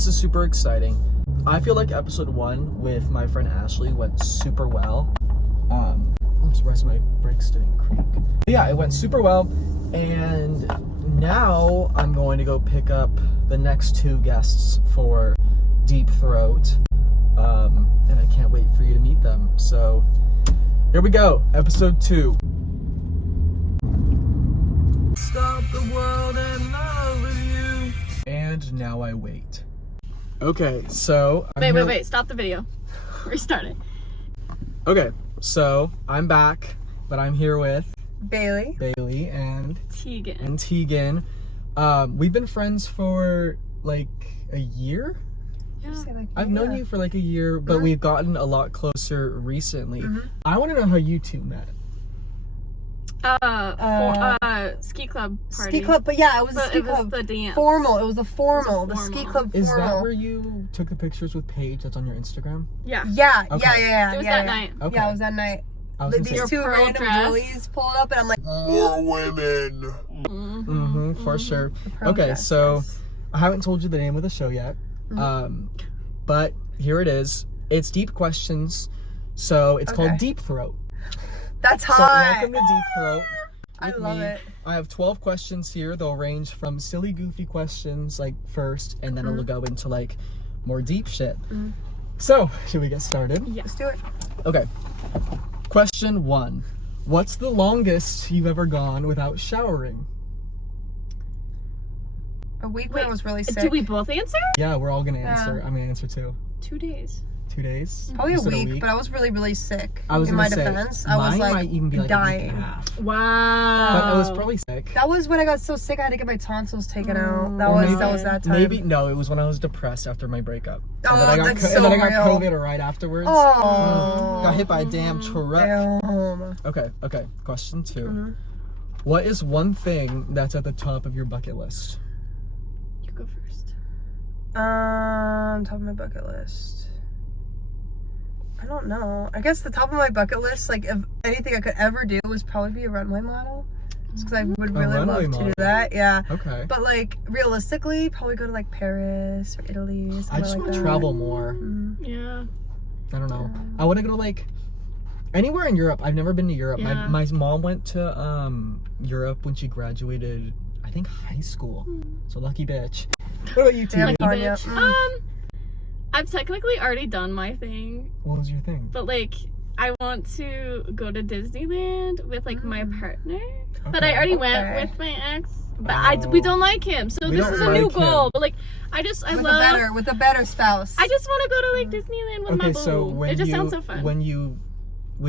this is super exciting. I feel like episode 1 with my friend Ashley went super well. I'm surprised my brakes didn't creak. But yeah, it went super well, and now I'm going to go pick up the next 2 guests for DeepThroat, and I can't wait for you to meet them. So here we go, episode 2. Stop the world and love with you. And now I wait. Okay, so Wait, stop the video. Restart it. Okay, so I'm back, but I'm here with Bailey and Tegan. We've been friends for like a year. Yeah. I've known you for like a year, but we've gotten a lot closer recently. I want to know how you two met. Ski club party. Ski club, but yeah, it was a ski club. It was the dance. Formal. It was the formal. The ski club formal. Is that where you took the pictures with Paige that's on your Instagram? Yeah. Yeah, Okay. yeah. It was that night. Okay. Yeah, it was that night. These 2 pearl random dress. girlies pulled up, and I'm like, More women. For sure. pearl Okay, dress, so yes. I haven't told you the name of the show yet, but here it is. It's Deep Questions, so it's called DeepThroat. That's So hot. welcome to DeepThroat. I love it. I have 12 questions here. They'll range from silly, goofy questions, like first, and then it'll go into like more deep shit. So, should we get started? Yeah. Let's do it. Okay. Question 1. What's the longest you've ever gone without showering? A week when I was really sick. Did we both answer? Yeah, we're all gonna answer. I'm gonna answer too. 2 days. 2 days? Probably You a said week, but I was really, really sick. I was in gonna my say, defense, I was mine like might even be like dying. a week and a half. Wow. But I was probably sick. That was when I got so sick I had to get my tonsils taken out. That Or was that time. Maybe no, it was when I was depressed after my breakup. Oh, and then I got, that's and then I got so real. COVID right afterwards. Oh. Got hit by a damn truck. Damn. Okay. Question 2. What is one thing that's at the top of your bucket list? You go first. Top of my bucket list. I don't know. I guess the top of my bucket list, like if anything I could ever do, was probably be a runway model. Just because I would really love runway to model. do that. Yeah. Okay. But like realistically, probably go to like Paris or Italy. I just want to travel more. Yeah. I don't know. I want to go to like anywhere in Europe. I've never been to Europe. Yeah. My mom went to Europe when she graduated, I think, high school. So lucky bitch. What about you two? Damn, Bailey? Tanya. I've technically already done my thing, What was your thing? but like I want to go to Disneyland with like my partner. But I already went with my ex. But we don't like him, so We this don't is a new like goal. him. But like With a better spouse. I just want to go to like Disneyland with my Okay, boo. so when It just you sounds so fun. when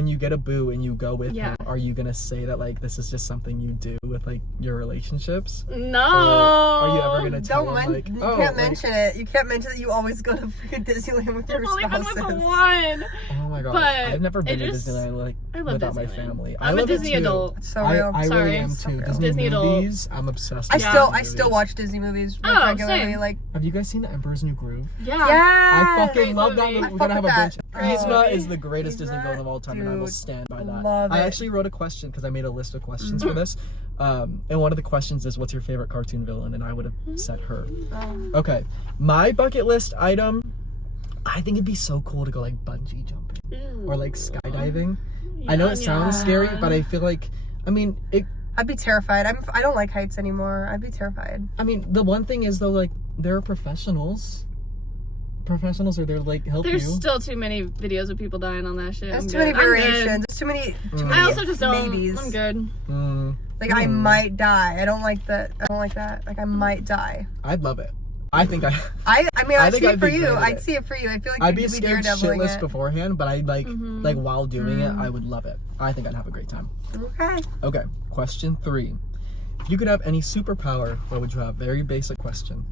you get a boo and you go with Yeah. him, are you gonna say that like this is just something you do with like your relationships? No. Or are you ever gonna tell him like, you oh, can't like- mention it. You can't mention that you always go to freaking Disneyland with your I've only been spouses. with one. Oh my god, But I've never been it to just- Disneyland like I love without my Disneyland. family. I I'm a love it Disney too. adult. It's so real. I Sorry. really am So too. real. Disney Disney movies, I'm obsessed I with. still Disney still movies. watch Disney movies Oh, regularly. same. Like Have you guys seen The Emperor's New Groove? Yeah. yeah, I fucking Great love that movie. movie. I We're fuck gonna have a with bitch. that. Yzma Oh, is the greatest Disney Yzma, villain of all time, and I will dude, stand by that. love I it. actually wrote a question because I made a list of questions for this, and one of the questions is, "What's your favorite cartoon villain?" And I would have said her. Okay, my bucket list item. I think it'd be so cool to go like bungee jumping or like skydiving. I know it sounds scary, but I feel like, I'd be terrified. I don't like heights anymore. I'd be terrified. the one thing is though, like there are professionals. Professionals are there to like help There's you. still too many videos of people dying on that shit. There's I'm too good. many I'm good. variations. There's too many I also just don't. maybes. I'm good. Like I might die. I don't like that. Like I might die. I'd love it. I think I. I mean, I I'd think see I'd it for be you. great at I'd it. see it for you. I feel like I'd be you'd be scared daredeviling shitless it. beforehand, but I'd like while doing it, I would love it. I think I'd have a great time. Okay. Okay, question 3. If you could have any superpower, what would you have? Very basic question.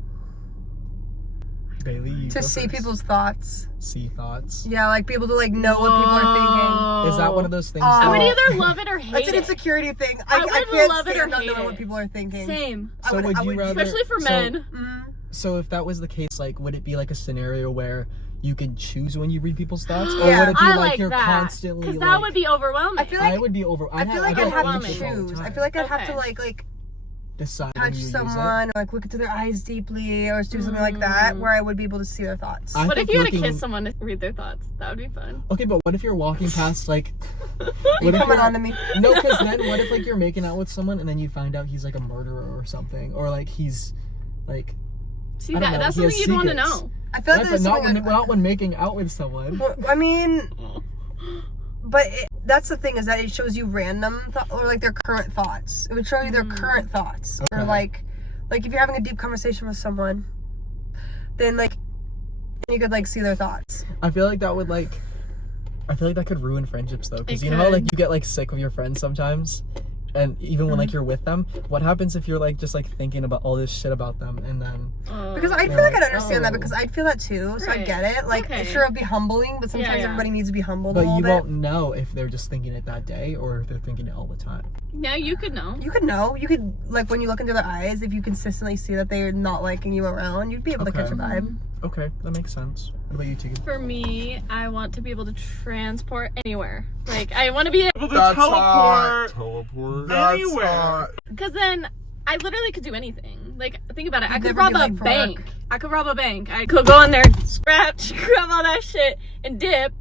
Bailey, you To go see first. people's thoughts. See thoughts. Yeah, like be able to like know what people are Is that one of those things? Oh. I that- would either love it or thinking. hate That's an it. insecurity thing. I I would can't love it or stand not hate knowing it. what people are thinking. Same. I So would you rather? Especially for so- men. So if that was the case, like, would it be like a scenario where you could choose when you read people's thoughts, or Yeah, would it be I like like you're that. constantly? Because like, that would be overwhelming. I feel like I would be over. I feel like get I'd have to anxious all the choose. time. I feel like I'd have to Okay. like decide touch when you use someone, or like look into their eyes deeply, or do something like that, where I would be able to see their thoughts. I What if think you had to looking- kiss someone to read their thoughts? That would be fun. Okay, but what if you're walking past like? You coming on to me? No, because then what if like you're making out with someone and then you find out he's like a murderer or something, or like he's like. See, I don't know, that's he has something you'd want to secrets. know. I feel like Right, there's but something. not when making out with someone. Well, I mean, but that's the thing, is that it shows you random or like their current thoughts. It would show you their current thoughts, or Okay. like if you're having a deep conversation with someone, then like you could like see their thoughts. I feel like that would like. I feel like that could ruin friendships though, because It you know how could. like you get like sick of your friends sometimes, and even when like you're with them, what happens if you're like just like thinking about all this shit about them and then Because I Yeah, feel like like, I'd understand that, oh. because I'd feel that too, so I Right. get it. Like, Okay. sure, it'd be humbling, but sometimes yeah. everybody needs to be humbled but a little you bit. won't know if they're just thinking it that day or if they're thinking it all the time. Yeah, you could know. You could know. You could, like, when you look into their eyes, if you consistently see that they're not liking you around, you'd be able to Okay. catch a vibe. Okay, that makes sense. What about you, Tegan? For me, I want to be able to transport anywhere. Like, I want to be able to That's teleport Teleport. anywhere. because then I literally could do anything. Like, think about it. I You'd could never rob be a late for bank. work. I could rob a bank. I could go in there, scratch, grab all that shit, and dip.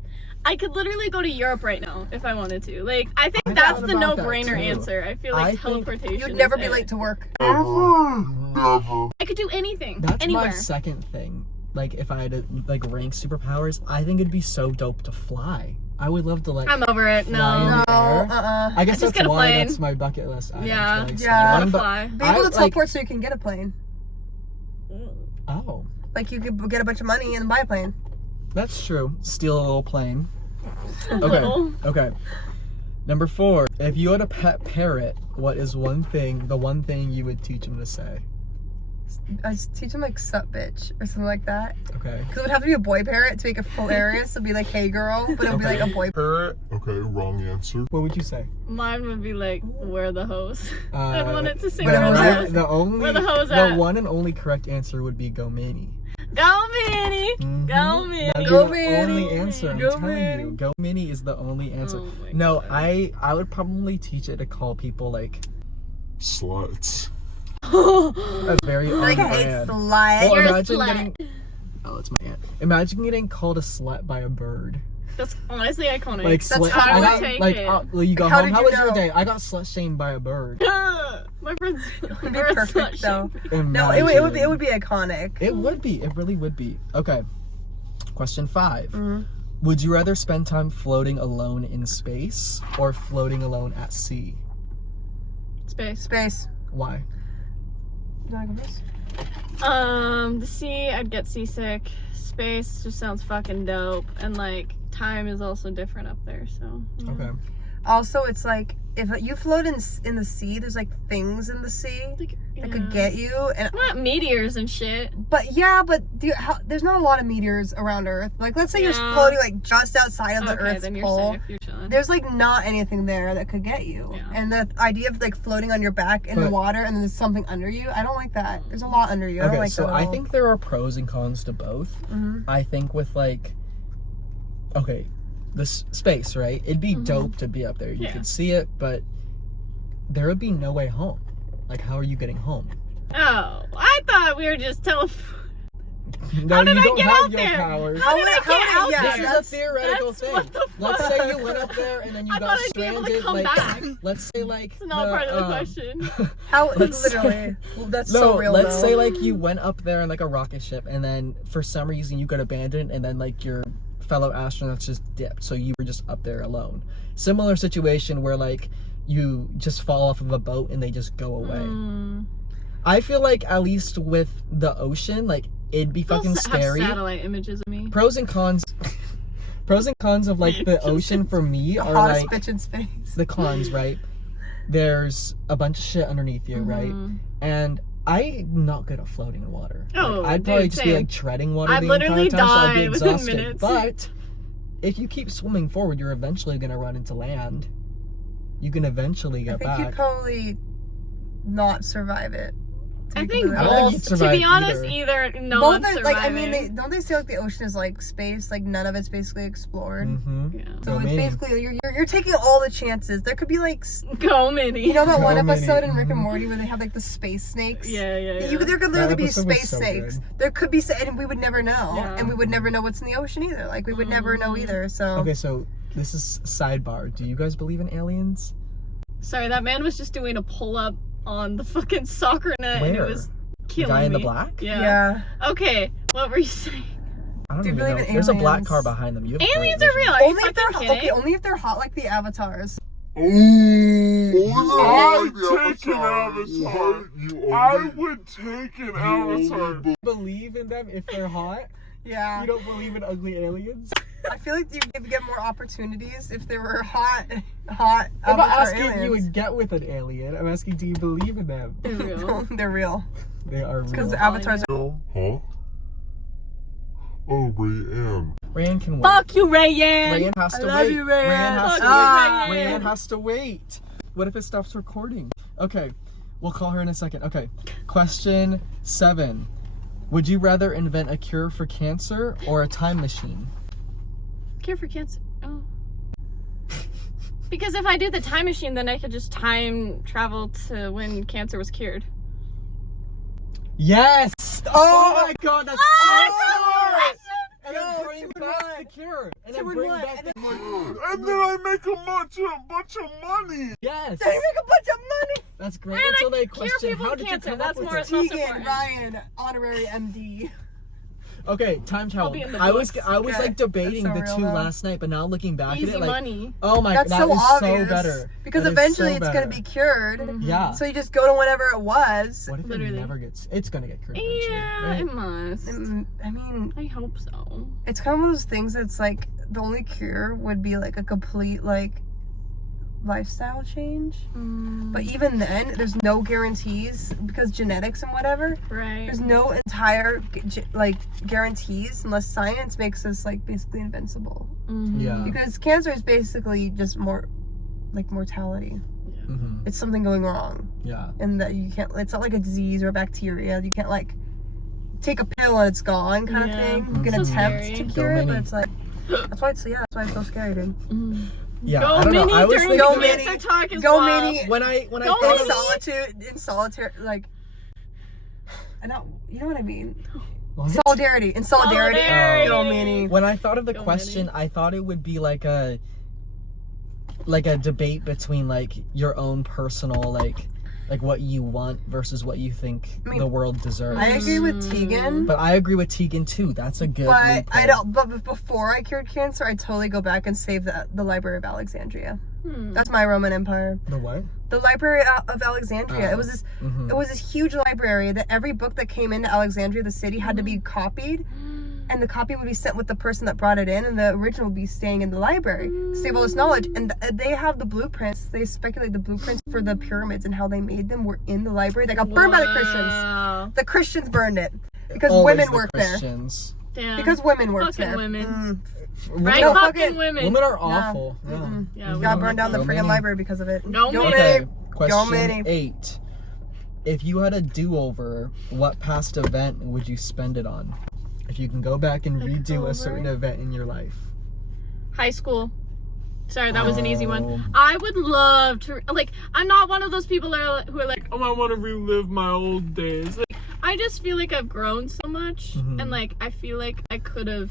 I could literally go to Europe right now if I wanted to. Like, I think I that's thought the about that no-brainer too. answer. I feel I like think teleportation. You'd never is be it. late to work. Never. I could do anything. That's anywhere. my second thing. Like, if I had to like rank superpowers, I think it'd be so dope to fly. I would love to like. I'm over it. fly in No. the air. Uh-uh. I guess just that's get a why plane. that's my bucket list. item, Yeah. to, like, Yeah. see Wanna one, but fly. Be able to like- teleport so you can get a plane. Oh, Like, you could get a bunch of money and buy a plane. that's true. Steal a little plane. Little. Okay. Number 4. If you had a pet parrot, what is the one thing you would teach him to say? I just teach them, like, sup bitch, or something like that. Okay. Because it would have to be a boy parrot to make it hilarious. It'd be like, hey girl, but it would be like a boy. Parrot. Okay, wrong answer. What would you say? Mine would be like, where the hose? I'd want it to say where the where the hose hose. at? Where the hose the at? one and only correct answer would be go Minnie. Go Minnie! Mhm. Go Minnie! That'd Go be the Minnie. only answer. I'm Go telling Minnie. you, go Minnie is the only answer. Oh my No, God. I would probably teach it to call people like Sluts. that's very on Like, hey, brand. slut. Well, You're a imagine slut. getting. Oh, it's my aunt. Imagine getting called a slut by a bird. That's honestly iconic. Like That's slut. how I I would got take like it. well, you go How home. did How you was your know? day? I got slut shamed by a bird. My friends It'd be are perfect slut though. shaming. No, it would be iconic. It would be. It really would be. Okay. Question 5. Mm-hmm. Would you rather spend time floating alone in space or floating alone at sea? Space. Space. Why? You wanna go first? The sea, I'd get seasick. Space just sounds fucking dope. And like, time is also different up there, so. yeah. Okay. Also, it's like if you float in the sea, there's like things in the sea Like, that yeah. could get you. And Not meteors and shit. but there's not a lot of meteors around Earth. Like, let's say you're Yeah. floating like just outside of the Okay, Earth's then you're pole. safe. You're chilling. There's like not anything there that could get you. Yeah. And the idea of like floating on your back in the But- water and then there's something under you, I don't like that. There's a lot under you. I don't Okay, like so that at I all. think there are pros and cons to both. Mhm. I think with like, okay, this space, right? It'd be dope to be up there. You Yeah. could see it, but there would be no way home. Like, how are you getting home? Oh, I thought we were just No, How did you I don't get have out your there? powers. How did I get out yeah, there? This is a that's- theoretical that's thing. what the Let's fuck? say you went up there and then you I got thought I'd be able to stranded. come Like, back. let's say like It's not part of the question. How let's- literally? Well, that's No, so real. let's though. say like you went up there in like a rocket ship and then for some reason you got abandoned and then like your fellow astronauts just dipped, so you were just up there alone. Similar situation where like you just fall off of a boat and they just go away. I feel like at least with the ocean, like it'd be fucking Have scary. satellite images of me. Pros and cons. Pros and cons of like the Just- ocean for me the are hottest like bitch in space. the cons, right? There's a bunch of shit underneath you, right? And I'm not good at floating in water. Oh, I'd probably dude, just be same. like treading water I'd the entire literally time, so I'd be die within exhausted. minutes. But if you keep swimming forward, you're eventually gonna run into land. You can eventually I get think you'd back. probably not survive it. I think I don't think both. you'd To survive be honest, either. no Both one's are, surviving. like, I mean, don't they say like the ocean is like space? Like none of it's basically explored. Mm-hmm. Yeah. So Go it's Minnie. basically you're taking all the chances. There could be like Go Minnie. you know that Go one Minnie. episode in Rick and Morty where they have like the space snakes. Yeah. There could literally be episode was space so snakes. good. There could be, and we would never know, Yeah. and we would never know what's in the ocean either. Like we would never know either. So Okay, so this is sidebar. Do you guys believe in aliens? Sorry, that man was just doing a pull up on the fucking soccer net, and it Where? was The killing guy in the me. black? Yeah. Okay, what were you saying? I don't Do you even believe know. in There's a black aliens? car behind them. You have Aliens great are real. vision. Are you only if they're fucking kidding? only if they're hot like the avatars. I take an avatar. You I only, would take an you avatar. only Believe in them if they're hot? Yeah, You don't believe in ugly aliens? I feel like you could get more opportunities if they were hot I'm not avatar asking if you aliens. would get with an alien. I'm asking, do you believe in them? They're real. They're real They are because real. the avatars. know. Huh? Oh, Rayanne. Rayan can wait. Fuck you, Rayan. Rayan has to love wait. you, Rayan. has Fuck to you, Ah. wait. Rayan. Rayan has to wait. What if it stops recording? Okay, we'll call her in a second. Okay, question 7. Would you rather invent a cure for cancer or a time machine? Cure for cancer. Oh. Because if I do the time machine, then I could just time travel to when cancer was cured. Yes! Oh my god, that's so Oh, smart! And then bring back the cure. And then Two in bring one. back And the And then I make a bunch of money. Yes! They make a bunch of money. That's great. And Until I they cure question, people how with did cancer. you come That's up with more- it? most Tegan, important. Ryan, honorary MD. Okay, time travel. be in the I was books. like Okay, debating that's so the real, two though. last night, but now looking back Easy at it, like, money. oh my, That's that so is obvious. so better. Because That is eventually so it's gonna better. be cured. Yeah. So you just go to whenever it was. What if Literally. it never gets? It's gonna get cured eventually. Yeah, right? it must. I mean, I hope so. it's kind of one of those things that's like the only cure would be like a complete like lifestyle change. But even then, there's no guarantees because genetics and whatever. Right. There's no entire like guarantees unless science makes us like basically invincible. Yeah. Because cancer is basically just more like mortality. Mm-hmm. It's something going wrong, Yeah. and that you can't. It's not like a disease or a bacteria. You can't like take a pill and it's gone kind of Yeah. thing. You can So attempt scary. to Go cure it, but Minnie. it's like that's why it's so scary, dude. Yeah. Go I don't Minnie know. I was during thinking Go the Minnie. cancer talk as Go well. Minnie. when I Go thought Minnie. of, In solitude, like, I don't, you know what I mean? what? Solidarity. In solidarity. Solidarity. Go Minnie. When I thought of the Go question, Minnie. I thought it would be like a debate between like your own personal like what you want versus what you think I mean, the world deserves. I agree with Tegan. But I agree with Tegan too. That's a good. But I loophole. don't. But before I cured cancer, I'd totally go back and save the Library of Alexandria. That's my Roman Empire. The what? The Library of Alexandria. Oh. It was this. Mhm. It was this huge library that every book that came into Alexandria, the city, had to be copied, and the copy would be sent with the person that brought it in, and the original would be staying in the library to save all this knowledge. And they have the blueprints. They speculate the blueprints for the pyramids and how they made them were in the library. They got burned by the Christians. Wow. The Christians burned it because Always women the worked there. Christians. Damn. Because women worked Fucking there. women. Mm. Right, No, fucking fucking women. Women are awful. Yeah. Mm-mm. Yeah, we Got don't burned down the Go freaking Minnie. library because of it. Go Go Minnie. Okay. Minnie. Question Minnie. 8. If you had a do-over, what past event would you spend it on? If you can go back and Like redo over? a certain event in your life. High school. Sorry, that was an easy Oh. one. I would love to, like, I'm not one of those people who are like, Oh, I want to relive my old days. Like, I just feel like I've grown so much, Mhm. and like I feel like I could have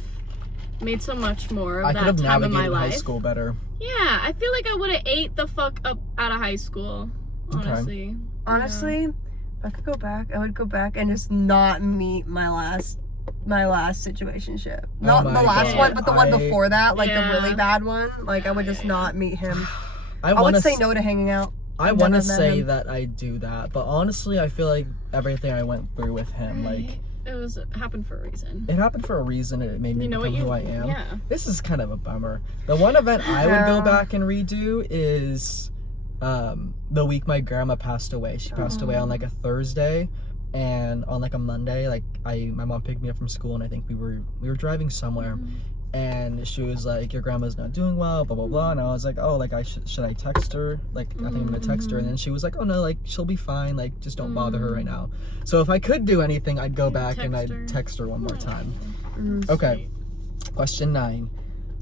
made so much more of I could that have time in my navigated high life. school better. Yeah, I feel like I would have ate the fuck up out of high school. Okay. Honestly. Honestly, if I could go back, I would go back and just not meet my last situationship. Not my the last God. one, but the one I- before that, like Yeah. the really bad one. Like I would just not meet him. I I want would to say no to hanging out. I I've want to never met say him. that I do that, but honestly, I feel like everything I went through with him, like, It happened for a reason. it happened for a reason. It made me You know become what who I am. Yeah. This is kind of a bummer. The one event I would Yeah. go back and redo is the week my grandma passed away. She passed away on like a Thursday, and on like a Monday, like my mom picked me up from school, and I think we were driving somewhere, and she was like, your grandma's not doing well, blah blah blah. And I was like, oh, like should I text her? Like I think I'm gonna text her. And then she was like, oh no, like she'll be fine, like just don't bother her right now. So if I could do anything, I'd go back and I'd text her one more time. Okay, question 9.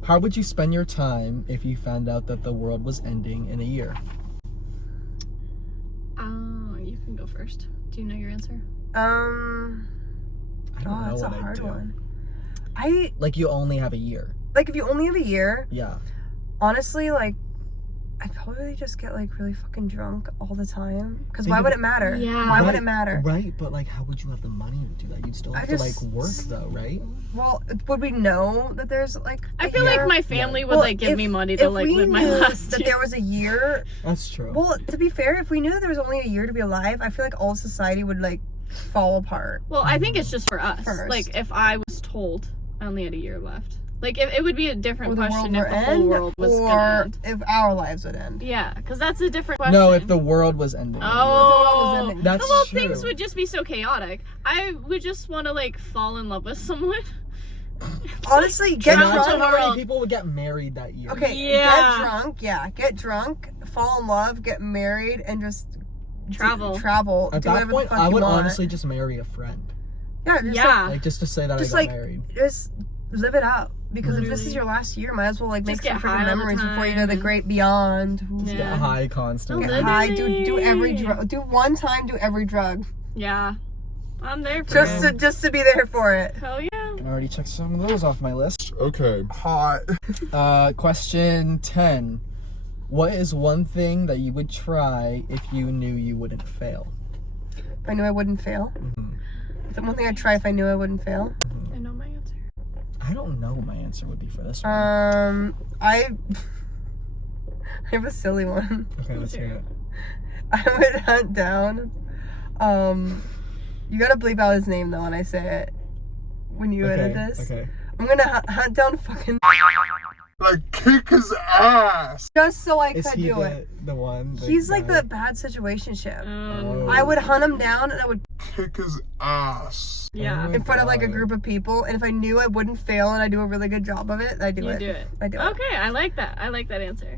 How would you spend your time if you found out that the world was ending in a year? You can go first. Do you know your answer? I don't know that's a what I'd hard do. one. Like you only have a year. Like if you only have a year, Yeah. honestly, like I'd probably just get like really fucking drunk all the time. Because Think why of would it- it matter? Yeah. Why would Right, it matter? Right, but like how would you have the money to do that? You'd still have to like work though, right? Well, would we know that there's like I a feel year? like my family would Well, like give me money to if like we live my knew last that year. there was a year. That's true. Well, to be fair, if we knew that there was only a year to be alive, I feel like all society would like fall apart. Well, I think it's just for us. First. Like if I was told I only had a year left. Like it would be a different Would the question world if the whole end, world was or gonna end. if our lives would end. Yeah, because that's a different question. No, if the world was ending. Oh, ending. That's well, true. things would just be so chaotic. I would just want to like fall in love with someone. Honestly, get Travel Imagine to drunk. the how many world. people would get married that year. Okay, Yeah. get drunk. Yeah, get drunk, fall in love, get married, and just Travel. Travel. At do that whatever point, the fuck I you would want. honestly just marry a friend. Yeah, just Yeah. Like just to say that Just, I got like, married. just live it up. Because if this is Really. your last year, might as well like make Just some get freaking high all the memories before you know the time. great beyond. Ooh. Yeah. Get high constantly. Don't Get high. Do every Literally. drug. Do one time. Do every drug. Yeah, I'm there for Just to be there for it. Hell yeah. I already checked some of those off my list. Okay. Hot. Question 10. What is one thing that you would try if you knew you wouldn't fail? If I knew I wouldn't fail. The one thing I'd try if I knew I wouldn't fail. I know my answer. I don't know what my answer would be for this one. I have a silly one. Okay, let's hear it. I would hunt down. You gotta bleep out his name though when I say it. When you edit this. Okay. I'm gonna hunt down fucking Like, kick his ass. just so I Is could he do it. the one? He's like guy? the bad situationship. Oh. I would hunt him down and I would Kick his ass. Yeah. Oh. in front of like a God. group of people, and if I knew I wouldn't fail and I do a really good job of it, I do You it. do it. I do it. Okay, I like that. I like that answer.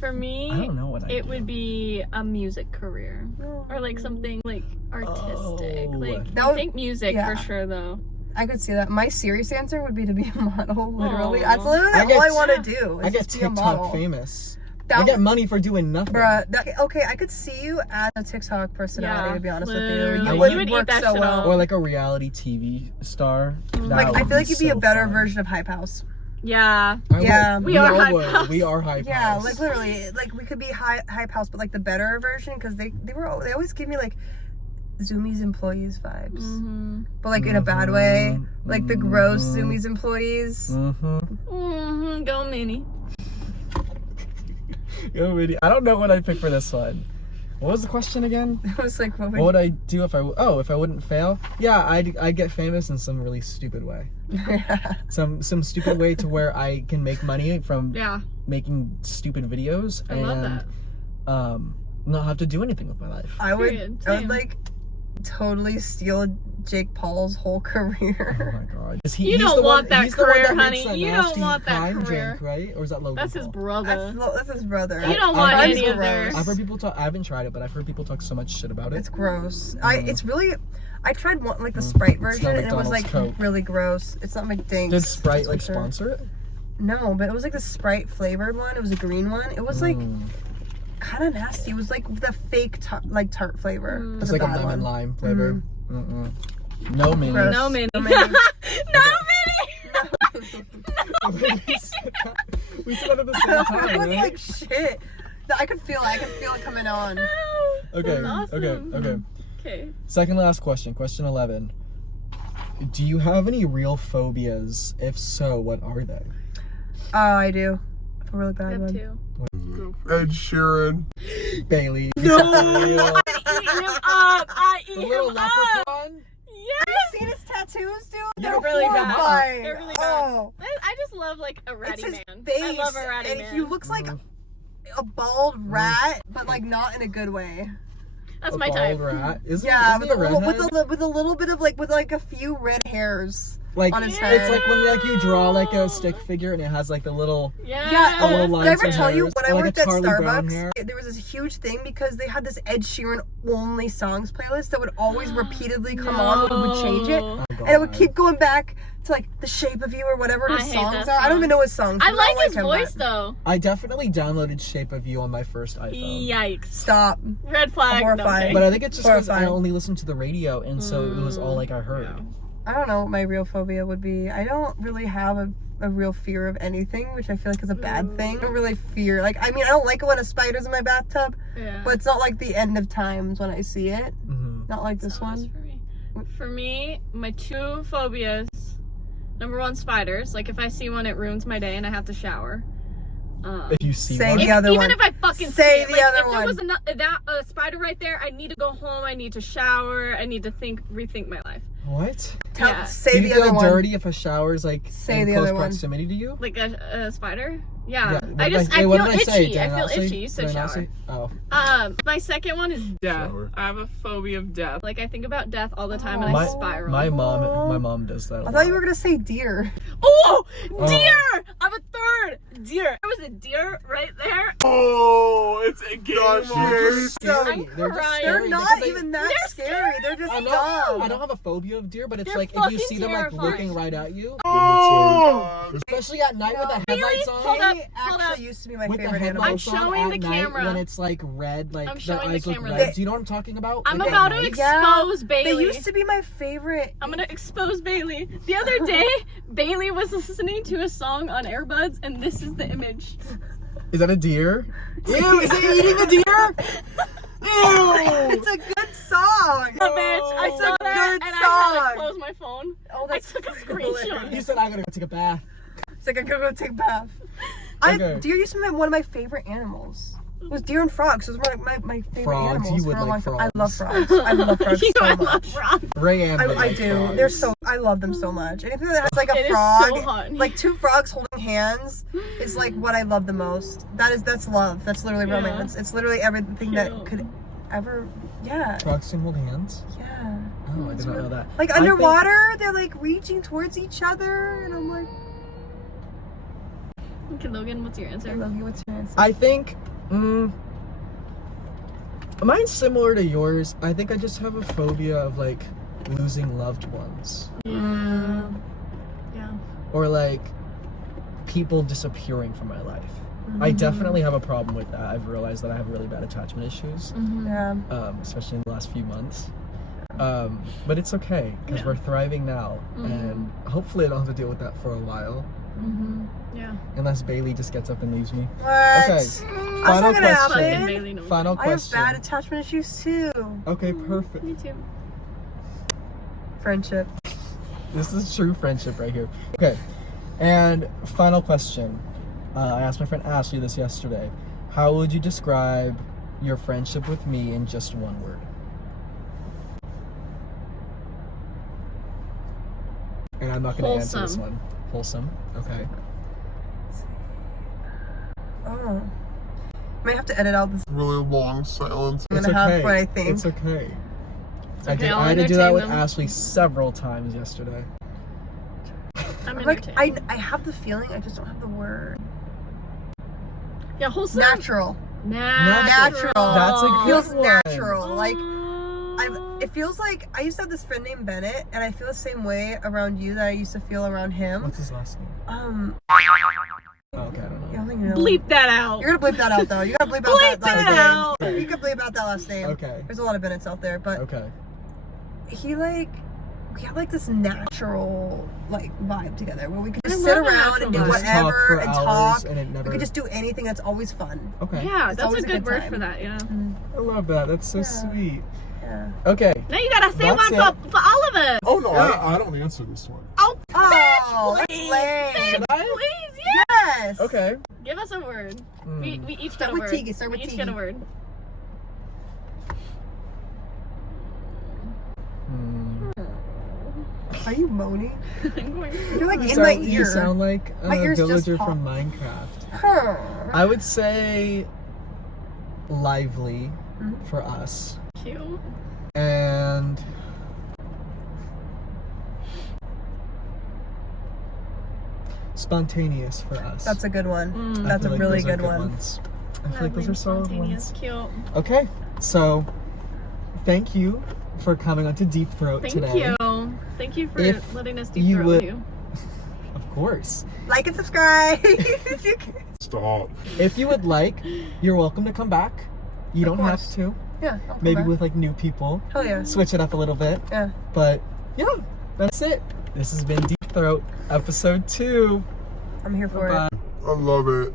For me, I don't know what I'd it do. would be a music career or like something like artistic. Oh. Like That I would- think music yeah. for sure though. I could see that. My serious answer would be to be a model, literally. Aw. That's literally I get- all I want to do. I Is get just be a model. TikTok famous. That I get money for doing nothing. Bruh, okay, I could see you as a TikTok personality, Yeah, to be honest with literally. you. You You would would eat work that so shit well. up. Or like a reality TV star. Like, That I would feel like you'd be a so better fun. version of Hype House. Yeah. Yeah. We are all Hype would. House. We are Hype Yeah, House. like literally, like we could be Hype House, but like the better version, because they always give me like Zoomies employees vibes, Mm-hmm. but like in a bad way, Mhm. like the gross Mhm. Zoomies employees. Mm-hmm. Go Minnie. Yo, really, I don't know what I'd pick for this one. What was the question again? I was like, What would I do if if I wouldn't fail? Yeah, I'd get famous in some really stupid way. Some stupid way to where I can make money from Yeah. making stupid videos I and love that. not have to do anything with my life. I would Same. like totally steal Jake Paul's whole Oh career. my god. You don't want that he's the one career, that makes honey. that You don't nasty want that crime career. drink, right? Or is that Logan? That's his Paul? brother. That's his brother. You don't I- want I've any heard of gross. theirs. I've heard people talk. I haven't tried it, but I've heard people talk so much shit about it. It's gross. Mm. It's really. I tried one like the Sprite version, not and it was like McDonald's Coke. really gross. It's not McDinks. Did Sprite that's like for sure. sponsor it? No, but it was like the Sprite flavored one. It was a green one. It was like kind of nasty. It was like the fake tart flavor. but It's the like a bad lemon one. lime flavor. Mm-mm. No mini. Gross. No Minnie. No Minnie. No Minnie. We said that at the same time, It was right? like shit. No, I could feel it. I could feel it coming on. Okay, That's awesome. okay. Okay. Second last question, question 11. Do you have any real phobias? If so, what are they? Oh, I do. I have a really I bad have one. two. Ed Sheeran. Bailey. No. I eat him up. I eat The him little up. leprechaun? Yes. Have you seen his tattoos, dude? They're really bad. horrifying. They're really bad. Oh. I just love like a ratty It's his man. face, I love a ratty and man. he looks like a bald rat, but like not in a good way. That's A my bald type. red? Yeah, isn't he a redhead? with a little bit of like with like a few red hairs. Like on his it's head. like when like you draw like a stick figure and it has like the little Yeah, a little did lines I ever and tell you hairs, when I or like a worked at Charlie Brown Starbucks, hair. there was this huge thing because they had this Ed Sheeran only songs playlist that would always repeatedly come on when we would change it, Oh, and it would God. keep going back to like The Shape of You or whatever I his hate songs that are. I don't even song. know his songs. I but like his him, voice but- though. I definitely downloaded Shape of You on my first iPhone. Yikes. Stop. Red flag. Horrifying. No, okay. But I think it's just because I Horrifying. only listened to the radio, and so it was all like I heard. I don't know what my real phobia would be. I don't really have a real fear of anything, which I feel like is a bad thing. I don't really fear. Like, I mean, I don't like it when a spider's in my bathtub, Yeah. but it's not like the end of times when I see it. Mm-hmm. Not like this That's one. for me. For me, my two phobias. Number one, spiders. Like if I see one, it ruins my day and I have to shower. If you see Say one, the other Even one. if I fucking Say see it, the like, other if there one. was a spider right there, I need to go home. I need to shower. I need to rethink my life. what? Yeah. Say Do the you other feel one. dirty if a shower's like Say in the close other one. proximity to you? Like a spider? Yeah. What I did just wait, I what feel did I say? itchy. Did I feel not say- itchy. You said did I not shower. say- Oh. My second one is Death. Shower. I have a phobia of death. like I think about death all the time and My, I spiral. my mom does that. I thought you were gonna say deer. Oh, deer! I'm a third deer. There was a deer right there. Oh, it's a game Gosh, over. yes. Scary. I'm They're just crying. scary They're not because they- even that They're scary. They're just I'm dumb. not, I don't have a phobia of deer, but it's They're like if you fucking see them like terrifying. looking right at you, Oh! especially at night with the headlights on. hold up. They Hold up. actually used to be my With the favorite animal. I'm headlights on showing at the night camera. when it's like red, like I'm their showing the eyes look camera. red. Do you know what I'm talking about? I'm Like, at about to night? expose Bailey. They used to be my favorite. I'm gonna expose Bailey. The other day, Bailey was listening to a song on AirBuds, and this is the image. Is that a deer? Ew, is it eating a deer? Ew! It's a good song. The bitch. I It's saw a that, good and I had song. to close my phone. Oh, I that's took a hilarious. screenshot. You said I gotta go take a bath. It's like I could go take a bath. Okay. Deer used to be one of my favorite animals. It was deer and frogs. It was my favorite Frogs, animals you would for a long like time. I love frogs. frogs. I love frogs You so I much. love frogs. Ray and I do. They're so. I love them so much. Anything that has like a It is frog, so hot. like two frogs holding hands, is like what I love the most. That's love. That's literally Yeah. romance. It's literally everything that Cute. could ever. Yeah. Frogs can hold hands. Yeah. Oh, I did not know that. Like I think- underwater, they're like reaching towards each other, and I'm like, Okay, Logan, what's your I answer? love you. What's your answer? I think, mine's similar to yours. I think I just have a phobia of like losing loved ones Yeah. Yeah. or like people disappearing from my life. I definitely have a problem with that. I've realized that I have really bad attachment issues, Yeah. especially in the last few months. But it's okay because Yeah. we're thriving now, and hopefully I don't have to deal with that for a while, Yeah. unless Bailey just gets up and leaves me. What? Okay. That's Final not gonna question. Fucking happen. Bailey knows. Final I have question. bad attachment issues too. Okay, perfect. Me too. Friendship. This is true friendship right here. Okay, and final question. I asked my friend Ashley this yesterday. How would you describe your friendship with me in just one word? And I'm not going to answer this Wholesome. one. Wholesome. Okay. Oh. Might have to edit out this. Really long silence. I'm It's gonna have okay. what I think. It's okay. okay, I'll I had to do that entertain with them. Ashley several times yesterday. I'm Like entertained. I have the feeling, I just don't have the word. Yeah, wholesome. Natural. Natural. That's a good Feels one. natural. Like it feels like I used to have this friend named Bennett, and I feel the same way around you that I used to feel around him. What's his last name? Oh, Okay, I don't know. I don't think you know. Bleep that out. You're gonna bleep that out though. You gotta bleep out Bleep that that last out. name. You can bleep out that last name. Okay. There's a lot of Bennetts out there, but Okay. we had like this natural like vibe together where we could just I sit love a around and do natural vibe. Just talk whatever for and hours talk. and it never. We could just do anything. That's always fun. Okay. Yeah, It's that's a always a good good word time. for that, yeah. I love that. That's so Yeah. sweet. Yeah. Okay. Now you gotta say That's one for all of us. Oh no, I don't answer this one. Oh, Oh, bitch, that's please. lame. Bitch, I? please, yeah. Yes. Okay. Give us a word. We each Start get a with word. Tegan, start with we each Tegan. get a word. Are you moaning? I'm going. You're like You in my sound, ear. you sound like My a ears just villager from popped. Minecraft. Huh. I would say lively for us. Cute. And spontaneous for us. That's a good one. Mm. I That's a feel like really those are good one. ones. I feel like those are solid Spontaneous, ones. cute. Okay, so thank you for coming on to DeepThroat Thank today. you. Thank you for If letting us you deep throat would- you. Of course. Like and subscribe. Stop. If you would like, you're welcome to come back. You Of don't have course. to. Yeah. I'll come Maybe back. with like new people. Hell yeah. Switch it up a little bit. Yeah. But yeah, that's it. This has been DeepThroat episode 2. I'm here for it. Bye. I love it.